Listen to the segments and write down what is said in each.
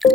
Okay,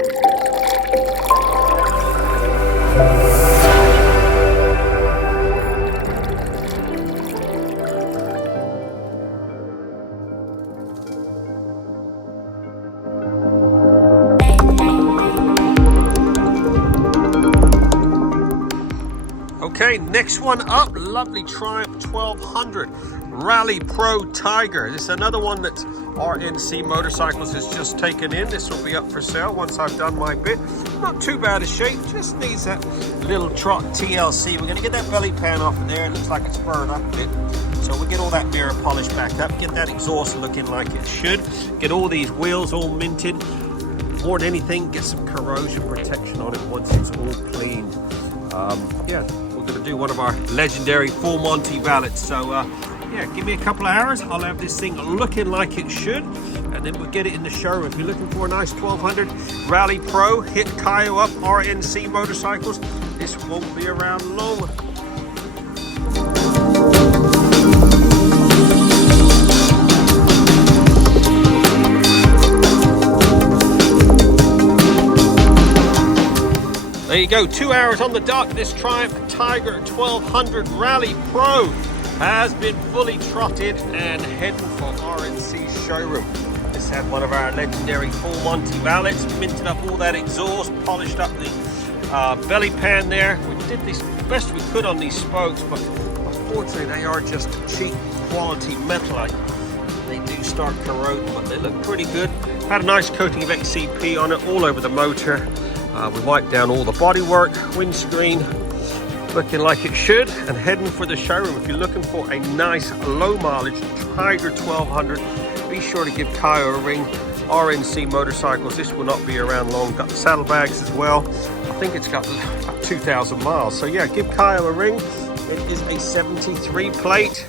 next one up, lovely Triumph 1200 Rally Pro Tiger. This is another one that RNC Motorcycles has just taken in. This will be up for sale once I've done my bit. Not too bad a shape, just needs that little trot TLC. We're going to get that belly pan off of there. It looks like it's burned up a bit. So we'll get all that mirror polish back up, get that exhaust looking like it should, get all these wheels all minted. More than anything, get some corrosion protection on it once it's all cleaned. Yeah, we're going to do one of our legendary full Monty valets. So yeah, give me a couple of hours, I'll have this thing looking like it should, and then we'll get it in the showroom. If you're looking for a nice 1200 Rally Pro, hit Kyle up, RNC Motorcycles. This won't be around long. There you go, 2 hours on the dot. This Triumph Tiger 1200 Rally Pro has been fully trotted and heading for RNC showroom. This had one of our legendary full Monty valets, minted up all that exhaust, polished up the belly pan there. We did the best we could on these spokes, but unfortunately they are just cheap quality metal. They do start corroding, but they look pretty good. Had a nice coating of XCP on it all over the motor. We wiped down all the bodywork, windscreen, looking like it should, and heading for the showroom. If you're looking for a nice low mileage Tiger 1200, be sure to give Kyle a ring. RNC Motorcycles, this will not be around long. Got the saddlebags as well. I think it's got about 2,000 miles. So yeah, give Kyle a ring. It is a 73 plate.